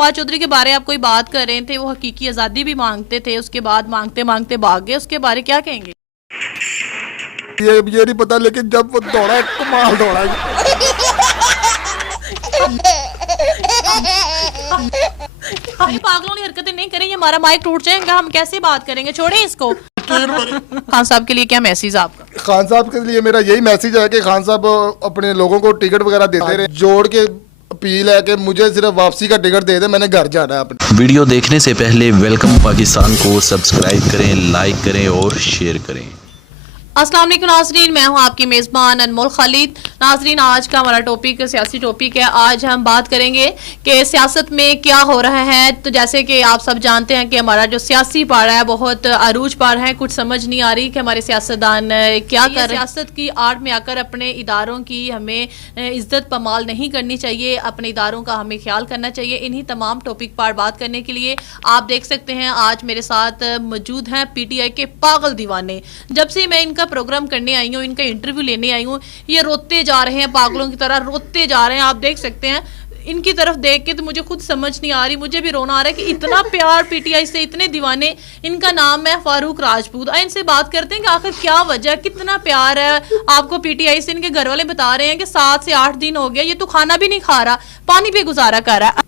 फवाद चौधरी के बारे आप कोई बात कर रहे थे, वो हकीकी आज़ादी भी मांगते थे, उसके बाद मांगते मांगते भाग गए, उसके बारे क्या कहेंगे? ये नहीं पता, लेकिन जब वो दौड़ा कमाल दौड़ा। ये पागलों ने हरकतें नहीं करें, ये हमारा माइक टूट जाएगा, हम कैसे बात करेंगे, छोड़े इसको। खान साहब के लिए क्या मैसेज आपका? खान साहब के लिए मेरा यही मैसेज है कि खान साहब अपने लोगों को टिकट वगैरह देते रहे, जोड़ के अपील है कि मुझे सिर्फ वापसी का टिकट दे दे, मैंने घर जाना है अपने। वीडियो देखने से पहले वेलकम पाकिस्तान को सब्सक्राइब करें, लाइक करें और शेयर करें। अस्सलाम वालेकुम नाज़रीन, मैं हूं आपकी मेज़बान अनमोल खालिद। नाज़रीन, आज का हमारा टॉपिक सियासी टॉपिक है। आज हम बात करेंगे कि सियासत में क्या हो रहा है। तो जैसे कि आप सब जानते हैं कि हमारा जो सियासी पारा है बहुत अरूज पार है, कुछ समझ नहीं आ रही कि हमारे सियासतदान क्या कर रहे हैं। सियासत की आड़ में आकर अपने इदारों की हमें इज्जत पमाल नहीं करनी चाहिए, अपने इदारों का हमें ख्याल करना चाहिए। इन्हीं तमाम टॉपिक पर बात करने के लिए आप देख सकते हैं आज मेरे साथ मौजूद हैं PTI के पागल दीवाने। जब से मैं इनका प्रोग्राम करने आई हूँ, इनका इंटरव्यू लेने आई हूँ, ये रोते जा रहे हैं, पागलों की तरह रोते जा रहे हैं। आप देख सकते हैं, इनकी तरफ देख के तो मुझे खुद समझ नहीं आ रही, मुझे भी रोना आ रहा है कि इतना प्यार PTI से, इतने दीवाने। इनका नाम है फारूक राजपूत। आइए इनसे बात करते हैं कि आखिर क्या वजह, कितना प्यार है आपको PTI से। इनके घर वाले बता रहे हैं कि 7 से 8 दिन हो गया, ये तो खाना भी नहीं खा रहा, पानी पे गुजारा कर रहा है।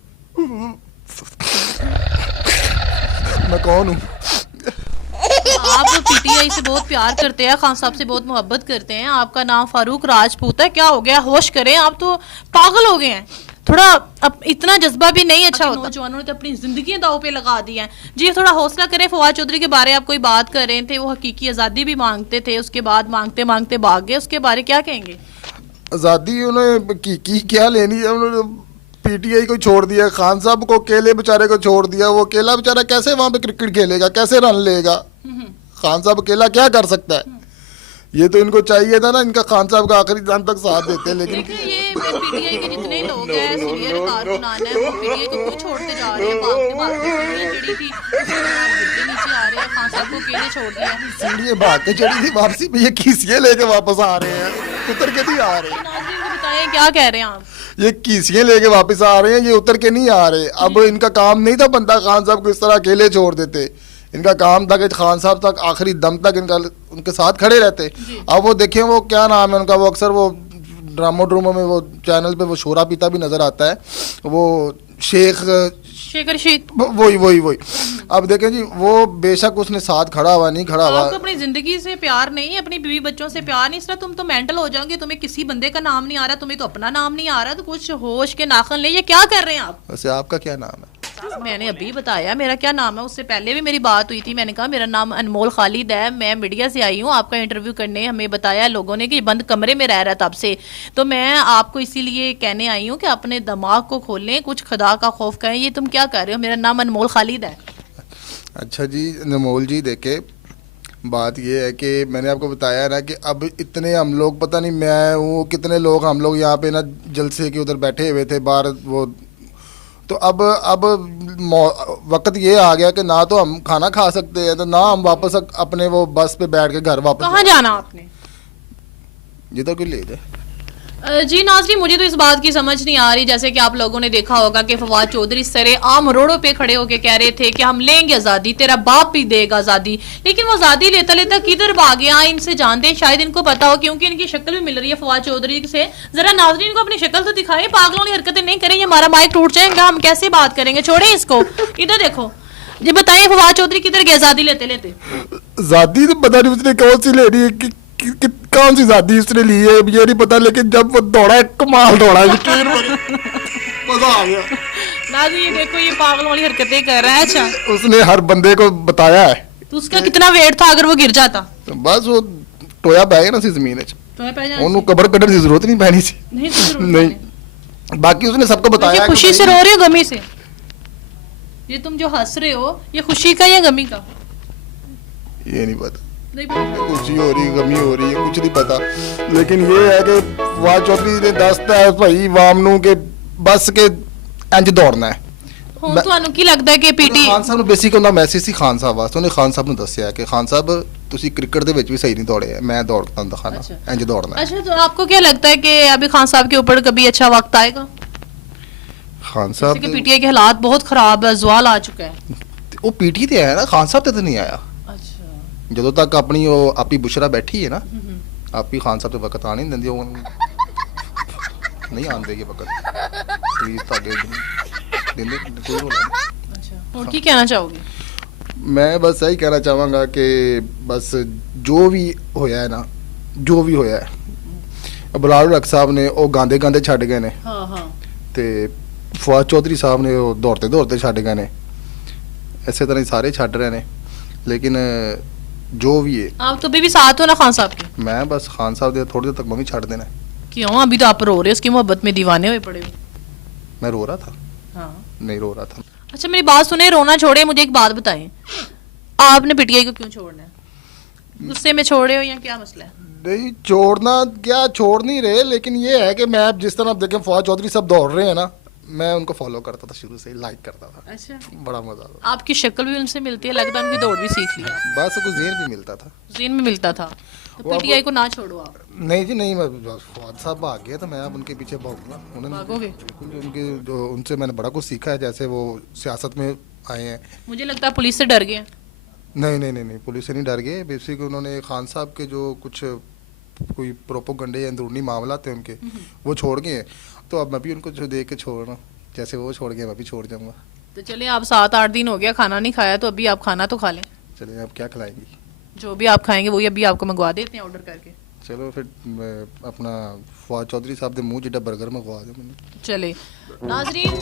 मैं कौन हूँ? आप PTI से बहुत प्यार करते हैं, खान साहब से बहुत मोहब्बत करते हैं, आपका नाम फारूक राजपूत है, क्या हो गया? होश करें, आप तो पागल हो गए हैं। थोड़ा अब इतना जज्बा भी नहीं अच्छा होता। नौजवानों ने तो अपनी जिंदगी दाव पे लगा दी है जी। थोड़ा हौसला करें। फवाद चौधरी के बारे आप कोई बात कर रहे थे, वो हकीकी आज़ादी भी मांगते थे, उसके बाद मांगते मांगते भाग गए, उसके बारे क्या कहेंगे? आज़ादी उन्हें की क्या लेनी है? उन्होंने PTI को छोड़ दिया, खान साहब को अकेले बेचारे को छोड़ दिया। वो अकेला बेचारा कैसे वहाँ पे क्रिकेट खेलेगा, कैसे रन लेगा? खान साहब अकेला क्या कर सकता है? ये तो इनको चाहिए था ना, इनका खान साहब का आखिरी दम तक साथ देते हैं। लेकिन ये PTI के जितने लोग हैं, सीनियर कारकुनान है, वो PTI को क्यों छोड़ते जा रहे हैं? भागते भागते सीढ़ियाँ चढ़ी थी, गिरते नीचे आ रहे हैं, खान साहब को अकेले छोड़ दिया। सीढ़ियाँ भाग के चढ़ी थी, वापसी पे ये खीसियाँ लेके वापस आ रहे हैं, उतर के नहीं आ रहे। बताएं क्या कह रहे हैं आप? ये कीसियाँ लेके वापस आ रहे हैं, ये उतर के नहीं आ रहे। अब इनका काम नहीं था बनता खान साहब को इस तरह अकेले छोड़ देते। इनका काम था कि खान साहब तक आखिरी दम तक इनका उनके साथ खड़े रहते। अब वो देखें, वो क्या नाम है उनका, वो अक्सर वो ड्रामों में वो चैनल पे वो शोरा पीता भी नजर आता है, वो शेख रशीद, वही। अब देखें जी, वो बेशक उसने साथ खड़ा हुआ नहीं खड़ा हुआ। आपको अपनी जिंदगी से प्यार नहीं, अपनी बीवी बच्चों से प्यार नहीं, इसलिए तुम तो मेंटल हो जाओगे। तुम्हें किसी बंदे का नाम नहीं आ रहा, तुम्हें तो अपना नाम नहीं आ रहा, तो कुछ होश के नाखन ले। ये क्या कर रहे हैं आप? वैसे आपका क्या नाम है? मैंने अभी बताया मेरा क्या नाम है, उससे पहले भी मेरी बात हुई थी। मैंने कहा मेरा नाम अनमोल खालिद है, मैं मीडिया से आई हूँ आपका इंटरव्यू करने। हमें बताया लोगों ने कि बंद कमरे में रह रहा तब से, तो मैं आपको इसीलिए कहने आई हूँ कि अपने दिमाग को खोलें, कुछ खुदा का खौफ करें। ये तुम क्या कर रहे हो? मेरा नाम अनमोल खालिद है। अच्छा जी अनमोल जी, देखे बात ये है कि मैंने आपको बताया ना कि अब इतने हम लोग, पता नहीं मैं हूँ कितने लोग, हम लोग यहाँ पे ना जलसे के उधर बैठे हुए थे बाहर वो, तो अब वक्त ये आ गया कि ना तो हम खाना खा सकते हैं, तो ना हम वापस अपने वो बस पे बैठ के घर वापस। कहाँ जाना आपने? जिधर कोई ले जाए। जी नाज़रीन, मुझे तो इस बात की समझ नहीं आ रही। जैसे कि आप लोगों ने देखा होगा कि फवाद चौधरी सरे आम रोडों पे खड़े होके कह रहे थे कि हम लेंगे आज़ादी, तेरा बाप भी देगा आज़ादी। लेकिन वो आज़ादी लेता लेता किधर भाग गया? इनसे जानते हैं, शायद इनको पता हो, क्योंकि इनकी शक्ल भी मिल रही है फवाद चौधरी से। जरा नाज़रीन को अपनी शक्ल तो दिखाएं, पागलों ने हरकतें नहीं करें, हमारा माइक टूट जाएगा, हम कैसे बात करेंगे? छोड़े इसको, इधर देखो। ये बताइए फवाद चौधरी किधर गए आज़ादी लेते लेते? आज़ादी तो पता नहीं उसने कौन सी ले रही है, कौन सी आज़ादी उसने ली है ये नहीं पता, लेकिन जब वो दौड़ा कमाल दौड़ा, मजा आ गया। नाज़रीन ये देखो, ये पागलों वाली हरकतें कर रहा है। अच्छा, उसने हर बंदे को बताया है। तो उसका कितना वेट था अगर वो गिर जाता? तो बस वो टोया पै गया ना सी जमीन च, ਉਹਨੂੰ कबर कढ़ने की जरूरत नहीं पैनी सी। नहीं, बाकी उसने सबको बताया। खुशी से रो रहे हो गमी से? ये तुम जो हंस रहे हो, ये खुशी का या गमी का? ये नहीं पता, खुशी हो रही गमी हो रही है कुछ नहीं पता, लेकिन ये है कि फवाद चौधरी ने दसता है भाई वाम नूं के बस के इंज दौड़ना है। ਹੁਣ ਤੁਹਾਨੂੰ ਕੀ ਲੱਗਦਾ ਹੈ ਕਿ ਪੀਟੀ ਖਾਨ ਸਾਹਿਬ ਨੂੰ ਬੇਸਿਕ ਉਹਦਾ ਮੈਸੇਜ ਸੀ ਖਾਨ ਸਾਹਿਬ ਵਾਸਤੇ। ਉਹਨੇ ਖਾਨ ਸਾਹਿਬ ਨੂੰ ਦੱਸਿਆ ਕਿ ਖਾਨ ਸਾਹਿਬ ਤੁਸੀਂ क्रिकेट ਦੇ ਵਿੱਚ ਵੀ ਸਹੀ नहीं दौड़े, मैं दौड़ के दिखाना इंज दौड़ना है। अच्छा, तो आपको क्या लगता है कि अभी खान साहब के ऊपर कभी अच्छा वक्त आएगा? ਖਾਨ जैसे ਸਾਹਿਬ कि पीटीआई के हालात बहुत खराब है, जवाल आ चुका है। ਉਹ ਪੀਟੀ ਤੇ ਆਇਆ ਨਾ, ਖਾਨ ਸਾਹਿਬ ਤੇ ਤਾਂ ਨਹੀਂ ਆਇਆ। अच्छा। ਜਦੋਂ ਤੱਕ ਆਪਣੀ ਉਹ ਆਪੀ ਬੁਸ਼ਰਾ ਬੈਠੀ ਹੈ ਨਾ, ਆਪੀ ਖਾਨ ਸਾਹਿਬ ਤੇ ਵਕਤ ਆਣ ਨਹੀਂ ਦਿੰਦੀ, ਉਹ ਨਹੀਂ ਆਉਂਦੇ ਕਿ ਵਕਤ ਪਲੀਜ਼ ਤੁਹਾਡੇ ਦਿੰਦੇ ਕੋਈ ਰੋਲ ਨਹੀਂ। अच्छा, और की कहना चाहोगे? ਮੈਂ ਬਸ ਇਹੀ ਕਹਿਣਾ ਚਾਹਾਂਗਾ ਕਿ ਬਸ ਜੋ ਵੀ ਹੋਇਆ ਹੈ ਨਾ, ਜੋ ਵੀ ਹੋਇਆ ਹੈ, ਬਲਾਲ ਹਕ ਸਾਹਿਬ ਨੇ ਉਹ ਗਾਂਦੇ ਗਾਂਦੇ ਛੱਡ ਗਏ ਨੇ, हाँ हाँ। ਤੇ ਫਵਾਦ ਚੌਧਰੀ ਸਾਹਿਬ ਨੇ ਉਹ ਦੌੜਤੇ ਦੌੜਤੇ ਛੱਡ ਗਏ ਨੇ, ਇਸੇ ਤਰ੍ਹਾਂ ਹੀ ਸਾਰੇ ਛੱਡ ਰਹੇ ਨੇ। ਲੇਕਿਨ ਜੋ ਵੀ ਹੈ, आप तो अभी भी साथ हो ना खान साहब के? ਮੈਂ ਬਸ ਖਾਨ ਸਾਹਿਬ ਦੇ ਥੋੜੀ ਦੇਰ ਤੱਕ ਮੈਂ ਵੀ ਛੱਡ देना। क्यों, अभी तो आप रो रहे हो, उसकी मोहब्बत में दीवाने हुए पड़े हो। मैं रो रहा था? हाँ। नहीं रो रहा था। अच्छा मेरी बात सुने, रोना छोड़े, मुझे एक बात बताएं, आपने पीटीआई को क्यों छोड़ना है? गुस्से में छोड़े हो या क्या मसला है? नहीं छोड़ना क्या, छोड़ नहीं रहे, लेकिन ये है कि मैं जिस तरह आप देखें फवाद चौधरी सब दौड़ रहे हैं ना, मैं उनको फॉलो करता था, शुरू से ही लाइक करता था, अच्छा। बड़ा मजा आता आपकी शक्ल भी उनसे मिलती है, लगता है उनकी दौड़ भी सीख लिया, था। बस कुछ जेल भी मिलता था। जीन में मिलता था। तो पीटीआई को ना छोड़ो आप। नहीं जी नहीं, मैं फवाद साहब भाग गया तो मैं अब उनके पीछे भागूंगा। उन्होंने भागोगे? बिल्कुल, उनके जो उनसे मैंने बड़ा कुछ सीखा है, जैसे वो सियासत में आए हैं। मुझे लगता है पुलिस से डर गए। नहीं नहीं नहीं नहीं, पुलिस से नहीं डर गए। बेसिकली उन्होंने खान साहब के जो कुछ कोई प्रोपोगंडे या अंदरूनी मामला थे उनके, वो छोड़ गए हैं। तो अब मैं भी उनको जो देख के छोड़ रहा हूँ, जैसे वो छोड़ गए मैं भी छोड़ जाऊंगा। तो चलिए, आप 7-8 दिन हो गया खाना नहीं खाया, तो अभी आप खाना तो खा लें। चलिए अब क्या खिलाएंगी? जो भी आप खाएंगे वही अभी आपको मंगवा देते हैं ऑर्डर करके। चलो फिर मैं अपना फवाद चौधरी साहब के मुंह जिड्डा बर्गर मंगवा दूँ मैंने। चले नाजरीन,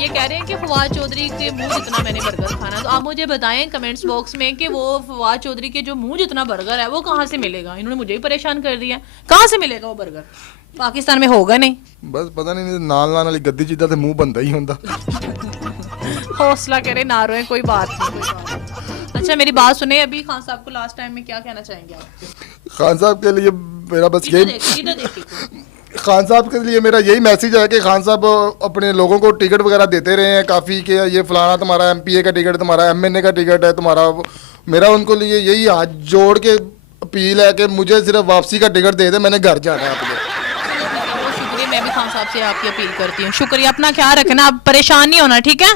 ये कह रहे हैं कि फवाद चौधरी के मुंह जितना मैंने बर्गर खाना, तो आप मुझे बताएं कमेंट्स बॉक्स में कि वो फवाद चौधरी के जो मुंह जितना बर्गर है वो कहाँ से मिलेगा। इन्होंने मुझे ही परेशान कर दिया, कहाँ से मिलेगा वो बर्गर? पाकिस्तान में होगा नहीं। बस पता नहीं नाल नाल वाली गद्दी जिद्दा ते मुंह बनता ही होंदा। हौसला करे, ना रोए, कोई बात नहीं, कोई बात नहीं। अच्छा मेरी बात सुने, अभी खान साहब को लास्ट टाइम में क्या कहना चाहेंगे आप? खान साहब के लिए मेरा बस यही, इधर देखिए। खान साहब के लिए मेरा यही मैसेज है कि खान साहब अपने लोगों को टिकट वगैरह देते रहे हैं काफ़ी, कि ये फलाना तुम्हारा एमपीए का टिकट, तुम्हारा एमएनए का टिकट है तुम्हारा। मेरा उनको लिए यही हाथ जोड़ के अपील है कि मुझे सिर्फ वापसी का टिकट दे दे, मैंने घर जाना है अपने। शुक्रिया, मैं भी खान साहब से आपकी अपील करती हूँ। शुक्रिया, अपना ख्याल रखना, आप परेशान नहीं होना, ठीक है?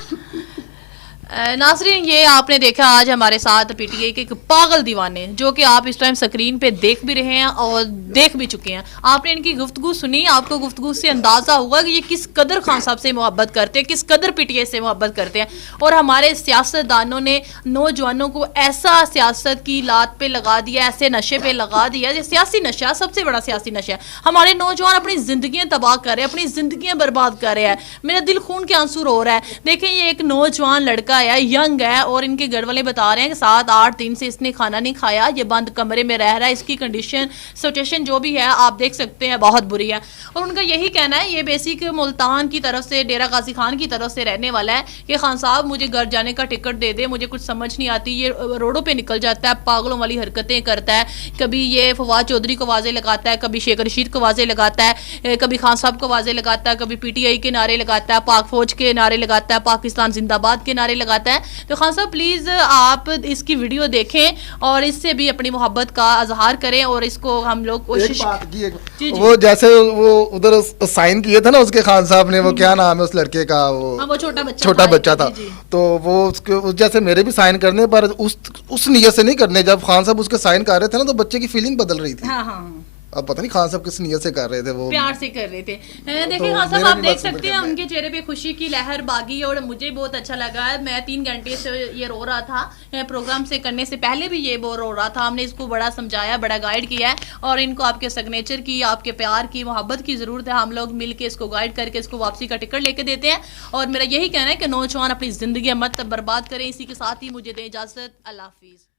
नाजरीन, ये आपने देखा आज हमारे साथ पीटीआई के एक पागल दीवाने, जो कि आप इस टाइम स्क्रीन पे देख भी रहे हैं और देख भी चुके हैं। आपने इनकी गुफ्तगू सुनी, आपको गुफ्तगू से अंदाज़ा होगा कि ये किस कदर खान साहब से मोहब्बत करते हैं, किस कदर पीटीआई से मोहब्बत करते हैं। और हमारे सियासतदानों ने नौजवानों को ऐसा सियासत की लात पे लगा दिया, ऐसे नशे पे लगा दिया। ये सियासी नशा सबसे बड़ा सियासी नशा है। हमारे नौजवान अपनी ज़िंदगियाँ तबाह कर रहे हैं, अपनी ज़िंदगियाँ बर्बाद कर रहे हैं। मेरा दिल खून के आंसू रो रहा है। देखें, ये एक नौजवान लड़का है, यंग है, और इनके घर वाले बता रहे हैं कि 7-8 दिन से इसने खाना नहीं खाया, ये बंद कमरे में रह रहा है। इसकी कंडीशन सिचुएशन जो भी है आप देख सकते हैं, बहुत बुरी है। और उनका यही कहना है, ये बेसिक मुल्तान की तरफ से, डेरा गाजी खान की तरफ से रहने वाला है, कि खान साहब मुझे घर जाने का टिकट दे दे, मुझे कुछ समझ नहीं आती। ये रोडों पे निकल जाता है, पागलों वाली हरकतें करता है। कभी ये फवाद चौधरी को वाजे लगाता है, कभी शेख रशीद को वाजे लगाता है, कभी खान साहब को वाजे लगाता है, कभी पीटीआई के नारे लगाता है, पाक फौज के नारे लगाता है, पाकिस्तान जिंदाबाद के नारे लगाता है। तो खान साहब प्लीज़ आप इसकी वीडियो देखें और इससे भी अपनी मोहब्बत का इजहार करें, और इसको हम लोग कोशिश। जी, वो जैसे वो उधर साइन किए थे ना उसके खान साहब ने, वो क्या नाम है उस लड़के का, वो छोटा बच्चा था। तो वो उसके जैसे मेरे भी साइन करने पर उस नियत से नहीं करने, जब खान साहब उसके साइन कर रहे थे ना तो बच्चे की फीलिंग बदल रही थी। हाँ। अब पता नहीं खान साहब किस नियत से कर रहे थे, वो प्यार से कर रहे थे। देखिए तो खान साहब, मेरा आप भी देख बस सकते हैं करना है। उनके चेहरे पे खुशी की लहर बागी, और मुझे बहुत अच्छा लगा है। मैं 3 घंटे से ये रो रहा था, प्रोग्राम से करने से पहले भी ये वो रो रहा था। हमने इसको बड़ा समझाया, बड़ा गाइड किया है, और इनको आपके सिग्नेचर की, आपके प्यार की, मोहब्बत की ज़रूरत है। हम लोग मिल के इसको गाइड करके इसको वापसी का टिकट लेके देते हैं। और मेरा यही कहना है कि नौजवान अपनी ज़िंदगी मत बर्बाद करें। इसी के साथ ही मुझे दें इजाज़त। अल्लाह हाफिज़।